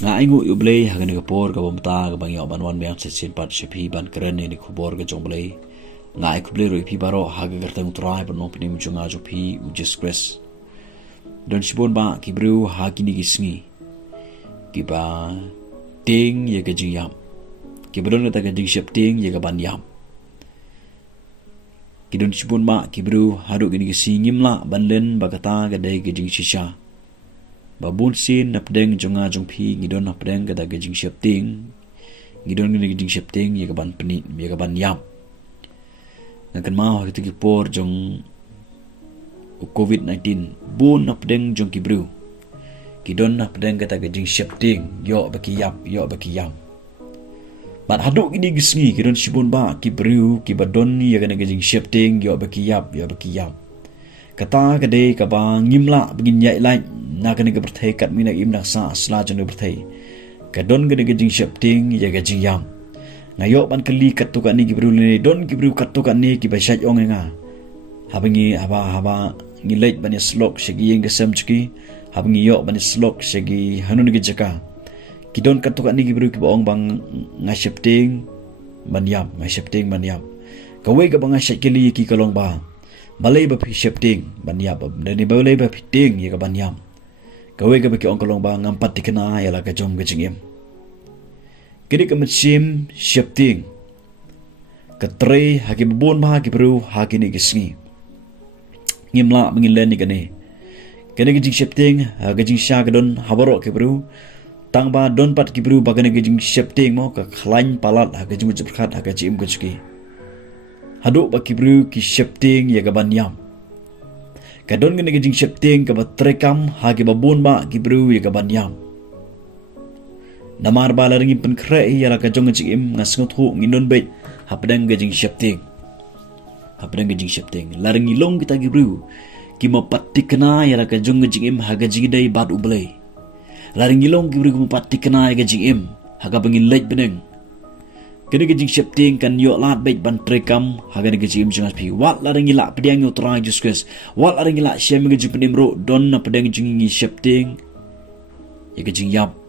nga aingu ublei hagan ga por ga bomta ga bang yo ban wan meng sin pat shepi ban kren ni khubor ga jomblei nga ai kublei roi pi baro haga gartang trai ban opni mujunga jo pi just grace don shibon ba kibru hagini gisngi kiba ting ye ga jingiap kibron ga ta ga jingsheptieng ye ga ban yam kidon shibon ba kibru hadu gini gisi ngimla banlen bagata ga dai ga jingshisha babun sin napdeng jonga jongpi ngidon napdeng ga da ga jingsheptieng ngidon gini jingsheptieng ye ga ban peni ye ga ban yam ngakan mau kita kipor jong COVID-19 bun napdeng jong kibru kidon napdeng ga ta ga jingsheptieng yo baki yam bat haduk gini gisngi kidon shibun ba kibru kibadon ni ya ga jingsheptieng yo baki yam kata gade ka ba ngimla begin yai lai na kan ga berthai kat mina im nak sa sla jong berthai kadon ga jingsheptieng ya ga jingyam ngayo ban kali katukan ni kibru ni don kibru katukan ni kibashat ong nga habangi haba ngilait ban slok shigi yang gesam chiki habangi yo ban slok shigi hanun gi jaka kidon katukan ni kibru kibong bang ngashepting ban yam kawai ga bang ngashakili ki kalong ba balai ba phi shepting ban yam dani balai ba fiting ye ga ban yam kawai ga ba ki ong kalong ba ngampat dikena ya la ka jom ga jingim kini kemesim shepting ketre haki bubun bah haki beru haki ni gisngi ngimla mengilen ni kene kene gijing shepting gijing sha gadon habaro ke beru tang ba don pat ki beru bagane gijing shepting mo ka khlain palat ha gijing jepkhat ha gijim gujki hadu ba ki beru ki shepting ya gaban yam kadon gene gijing shepting ka batrekam haki babun ba ki beru ya gaban yam namar bala ringi pen kre ya la ka jong jim ngasngot hu ngindon be hapdang gajing shepting laringi long kita gibru ki mo patti kena ya la ka jong jim haga jingdai bad ublei laringi long gibru mo patti kena ya gajing im haga bangin leit beneng kene gajing shepting kan yo lat be ban trekam haga gajing im jangas pi wat laringi la pediang yo trai juskus wat laringi la shem gajing penimro don na pedang jingi shepting ya gajing yap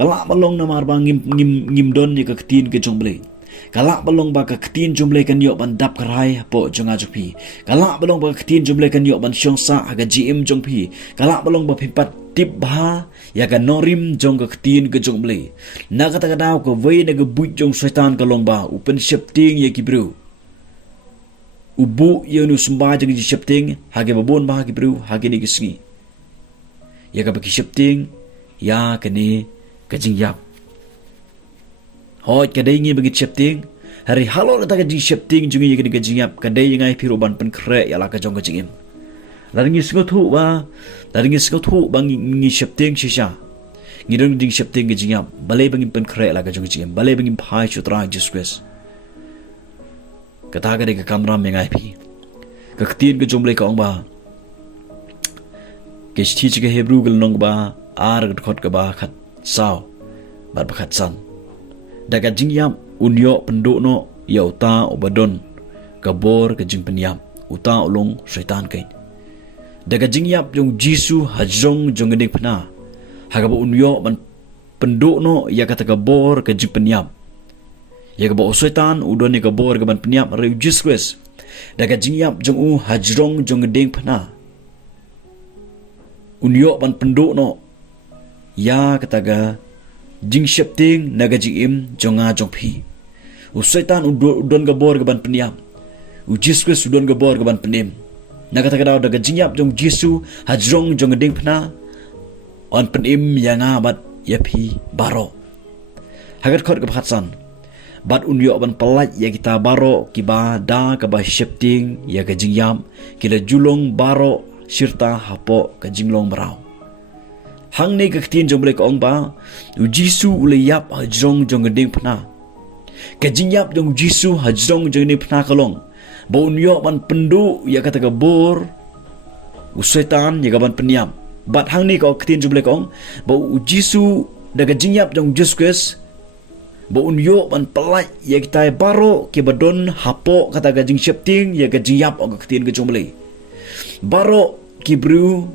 kalak balong na marbang ngim don ni ka ketin ke jomble kalak balong ba ka ketin jomble kan yo ban dap karai po jonga jokpi kalak balong ba ketin jomble kan yo ban syongsa aga gm jongpi kalak balong ba pipat tip ba ya ka norim jong ka ketin ke jomble na kata daw ko wei na gebuj jong setan kalong ba open shepting ye kibru ubu ye nu sumba jong shepting hage babon ba kibru hage ni gisngi ya ka baki shepting ya kene kajingyap hoi kadai ngi bagi shepting hari halo ta kajing shepting jungi ye kajingyap kadai ngai piroban pen kre ya la ka jong kajingim laringi skothu bang ngi shepting shisha ngi dong ding shepting kajingyap balai bangin pen kre la ka jong kajingim balai bangin phai chutra jusques kata ka kamera mengai pi ka ktin ka jomle ka ong ba ke sti ke hebru gel nong ba ar khot ka ba khat sao bat bakat san daga jingyam unyo penduk no ya uta obadon kabor ke jing penyam uta ulung syaitan kain daga jingyap jong jisu hajong jong gedek pena hagaba unyo ban penduk no ya kata kabor ke jing penyam ya gaba syaitan udon ni kabor ke ban penyam re jisques daga jingyap jong u hajrong jong gedek pena unyo ban penduk no ya kataga jingsheptieng naga jingim jonga jongpi usaitan udon gabor gaban peniam ujiskus udon gabor gaban penim naga kataga daga jingyap jong jisu hajrong jong ding pena on penim yanga bat yapi baro hagat khot gabhatsan bat unyo ban palat ya kita baro kiba da kaba sheptieng ya ga jingyam kila julong baro sirta hapo ka jinglong barau hang ne ka ktin jomble ka ong ba jisu ule yap hajrong jong ding pna ka jingyap jong jisu hajrong jong ding pna kalong ba unyo ban pendu ya kata ka bor usaitan ya gaban penyam bat hang ne ka ktin jomble ka ong ba jisu daga jingyap jong jusques ba unyo ban pelai ya kita baro ke badon hapo kata ka jingsheptieng ya ka jingyap ong ka ktin ka jomble baro kibru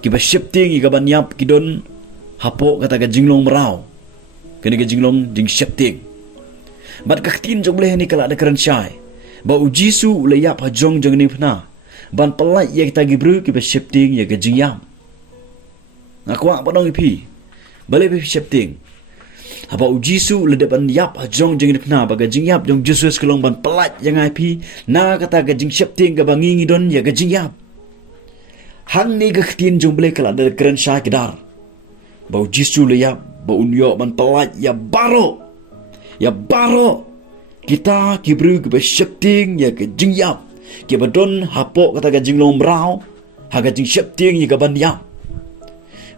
kiba shepting iga banyap kidon hapo kata ka jinglong merau kini ka jinglong jingsheptieng bat ka tin jong boleh ni kala ada keren syai ba ujisu ulayap hajong jong ni pna ban pelai ya kita gibru ki ba sheptieng ya ka jingiap ngakwa padong ipi bale bi sheptieng apa ujisu le depan yap jong jeng pna ba ga jingiap jong Jesus kelong ban pelat yang ipi na kata ga jingsheptieng ga bangingi don ya ga jingiap hang ni ga ktin jong bele kala da keren sha kedar ba ujisu le yap ba unyo ban pelat ya baro kita kibru ga sheptieng ya ga jingiap ki ba don hapo kata ga jinglong brau ha ga jingsheptieng ya ga ban yap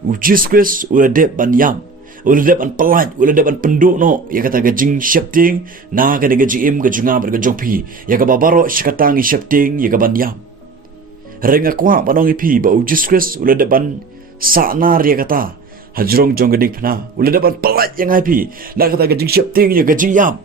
ujis ula dep ban yam ula dep an pelat ula dep an pynduh no ya kata ga jingsheptieng na ga ga jim ga junga ga jongpi ya ga babaro shkatang sheptieng ya ga ban yam renga kwa banong ipi ba ujis ula dep ban sanar ya kata hajrong jong ga dik phna ula dep an pelat yang ipi na kata ga jingsheptieng ya ga jingyam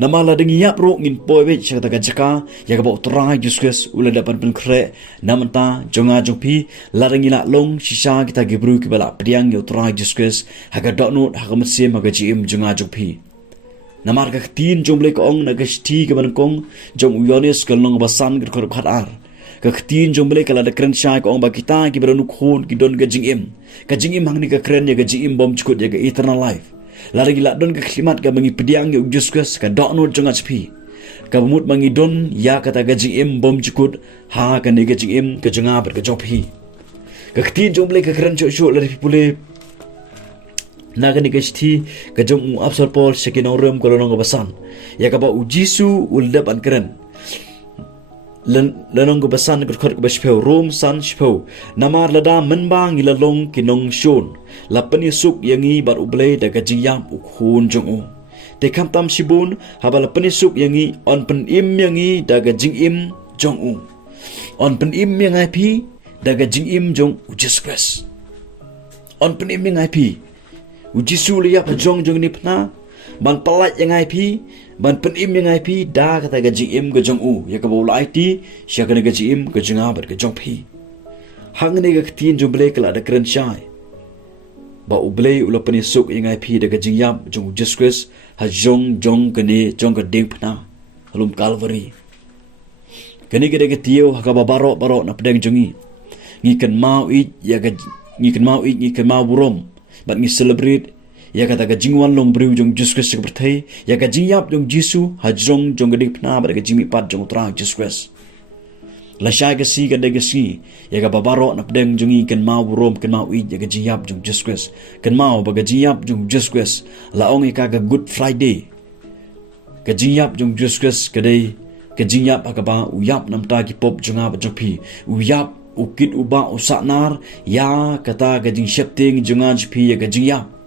namala dengi yap ro ngin poiwe kata ga jaka ya ga ba utrai Jesus ula dep an penkre namanta jonga jongpi larangi la long sisa kita gibru ki bala pediang yo utrai Jesus haga doknut haga mesim haga jim jonga jongpi namar ga tin jomble ko ong na ga sti ke ban kong jong uyones ke long basan ke khor khat ar ga tin jomble kala da kren sha ko ong ba kita ki beranu khon ki don ga jingim hangni ga kren ya ga jim bom chukut ya ga eternal life lari gila don ke klimat ka bangi pediang yo Jesus ka doknut jonga chpi ka bumut bangi don ya kata ga jim bom chukut ha ka ne ga jim ka jonga ber ka jophi ka tin jomble ka kren cho lari pule na ka ne ga sti ka jong absor pol sekino rum ko long basan ya ka ba ujisu uldap an kren lenong ko basan ko khot ko bashpeu rom san shpeu namar lada menbang ilalong kinong shon lapani suk yangi bar uble daga jingyam ukhun jongu te kamtam shibun habal lapani suk yangi on pen im yangi daga jingim jongu on pen im yangai pi daga jingim jong ujis on pen im yangai pi ujisu liya jong ni pna ban palat yangai pi ban pen im yang ip da kata ga jim ga jong u ya ka bola it sya ka ga jim ga jonga ber ga jong phi hang ne ga tin jumble kala da kren shai ba uble ula pani suk yang ip da ga jingyap jong Jesus ha jong ka ne jong ga ding phna halum calvary kani ga ga tiyo ha ka baro na pedang jongi ngi kan mau it ya ga ngi kan mau burom bat ngi celebrate ya kata ga jingwan long briu jong Jesus ke berthai ya ga jingyap jong Jisu hajrong jong gadik pna ba ga jimi pat jong tra Jesus la shay ga si ga de ga si ya ga babaro na pedeng jongi kan mau rom kan mau i ya ga jingyap jong Jesus kan mau ba ga jingyap jong Jesus la ong ka ga good friday ga jingyap jong Jesus ga dei ga jingyap ka ba uyap nam ta ki pop jonga ba jopi uyap ukit uba usaknar ya kata ga jingsheptieng jonga jpi ya ga jingyap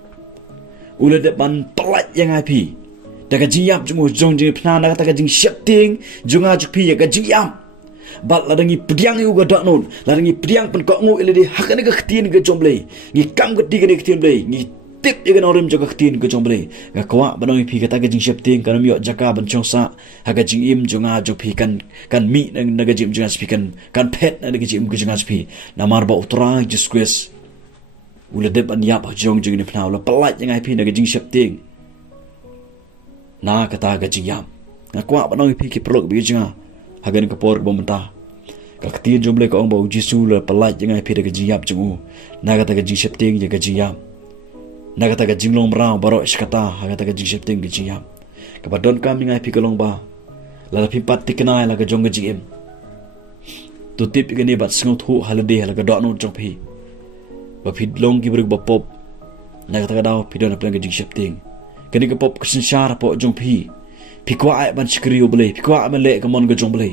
ula depan pelat yang api daga jingyap jumu jong jing pna na kata jingsheptieng jonga jpi ya ga jingyap bat ladangi pediang yu ga daknon ladangi pediang pen ko ngu ile di hakane ga khtin ga jomble ngi kam ga tiga ni khtin ble ngi tip ya ga norim jo ga khtin ga jomble ga kwa banong pi kata ga jingsheptieng kan mi jaka ban chongsa haga jingim jonga jpi kan mi na ga jim jonga jpi kan pet na ga jim ga jonga jpi namar ba utra Jesus ula dep an yap jong jing ni pna ula pelat yang ip na ga jingsheptieng na kata ga jingyap ngakwa banong pi ki prok bi jinga hagan ka por bom ta ka ktin jomble ka ong ba jisu la pelat yang ip ga jingyap jungu na kata ga jingsheptieng ya ga jingyap na kata ga jinglong brau baro shkata ha kata ga jingsheptieng ga jingyap ka ba don kam ngai pi ka long ba la pi pat tikna la ga jong ga jingim tu tip ga ni bat sngot hu halade la ga do no jong pi ba long ki beruk ba pop na kata daw pidon na plan ga jingsheptieng kani ka pop ksin shar po jong pi kwa ai ban skri oble pi kwa man le ka mon ga jong ble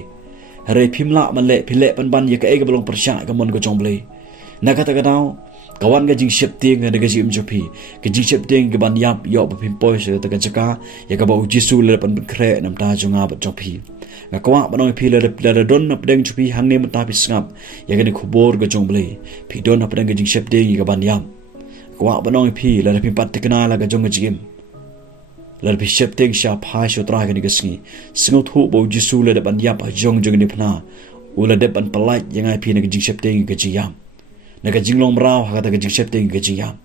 hare phimla man le phile pan ban ya ka e ga belong persya ka mon ga jong ble na kata daw kawan ga jingsheptieng ga ga jim jong pi ga jingsheptieng ga ban yap yo ba phim poi se ta ga jaka ya ka ba jisu le pan kre nam ta jonga ba jong pi ga kwa ba no pi le don na pedeng chupi hang ne mata pi sngap ya ga ni khobor ga jong ble pi don na pedeng ga jingsheptieng ga ban yam kwa ba no pi le pi pat tekna la ga jong ga jim le pi sheptieng sha pha sho tra ga ni ga sngi sngot hu bo jisu le ban yap jong jong ni phna ula de ban palai yang ai pi na ga jingsheptieng ga jiyam na ga jinglong brau ha ga jingsheptieng ga jiyam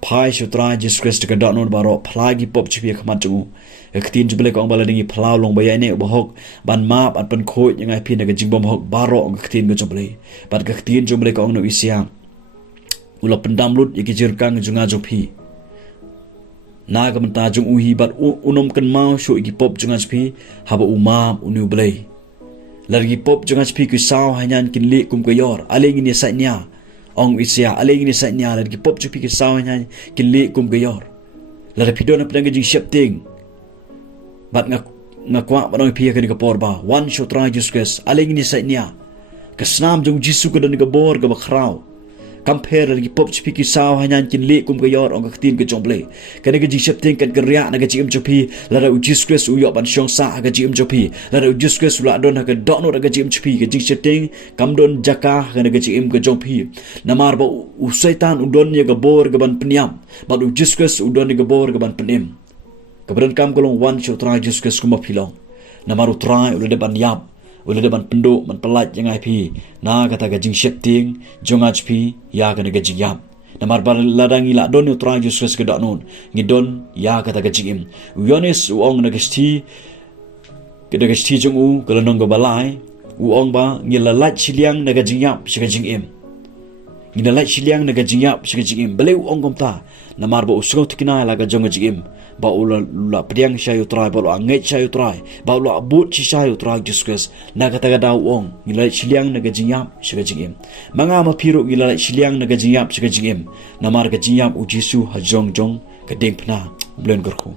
pai sutra Jesus Christ ke dak non baro phlagi pop chipi khamat chu ketin jubele ko bala dingi phlau long baya ne bahok ban map at pan khoi yang phi na ke jingbom hok baro ketin ke jubele bat ketin jubele ko no isia ula pendam lut yaki jirkang junga jopi na ka menta jung uhi bat unom kan mau sho iki pop junga chipi haba umam unu blei largi pop junga chipi ku saw hanyan kin le kum ko yor aling ni sanya ong isia aling ni sanya largi pop chipi ku saw hanyan kin le kum ko yor lar pidon apdang jingsheptieng bat ngakwa banong pia ka ni ka porba one shot ra Jesus aling ni sanya kasnam jung jisu ka dan ka bor ka bakrau compare lagi pop chipi ki saw hanyan kin le kum ka yor ong ka tin ka jomble ka ni ka jingsheptieng kan kerya na ka jim chopi lara Jesus Christ u yo ban shong sa ka jim chopi lara Jesus Christ la don ka dok no ka jim chopi ka jingsheptieng kam don jaka ka ni ka jim ka jompi namar ba u setan u don ye ka bor ka ban peniam ba u Jesus Christ u don ka bor ka ban penim kabran kam kolong one shot try Jesus Christ kuma pilong namar u try u de ban yap ula deban pynduh man pelat yang IP na kata ka jingsheptieng jong HP ya ka ga jingiap namar bar ladang ila don utra Jesus ke dak non ngidon ya kata ka jingim uyonis uong na gesti ke da gesti jong u kalau nong ga balai uong ba ngilalat siliang na ga jingiap se ga jingim ngilalat siliang na ga jingiap se ga jingim bele uong komta namar ba usgo tikina la ga jong ga jingim ba ula pediang syayu try ba ula nget syayu try ba ula abut si syayu try Jesus na kata ga daw ong ngilalat siliang na ga jingiap se ga jingim manga ma piro ngilalat siliang na ga jingiap se ga jingim namar ga jingiap u Jisu ha jong jong ka ding pna blen gorku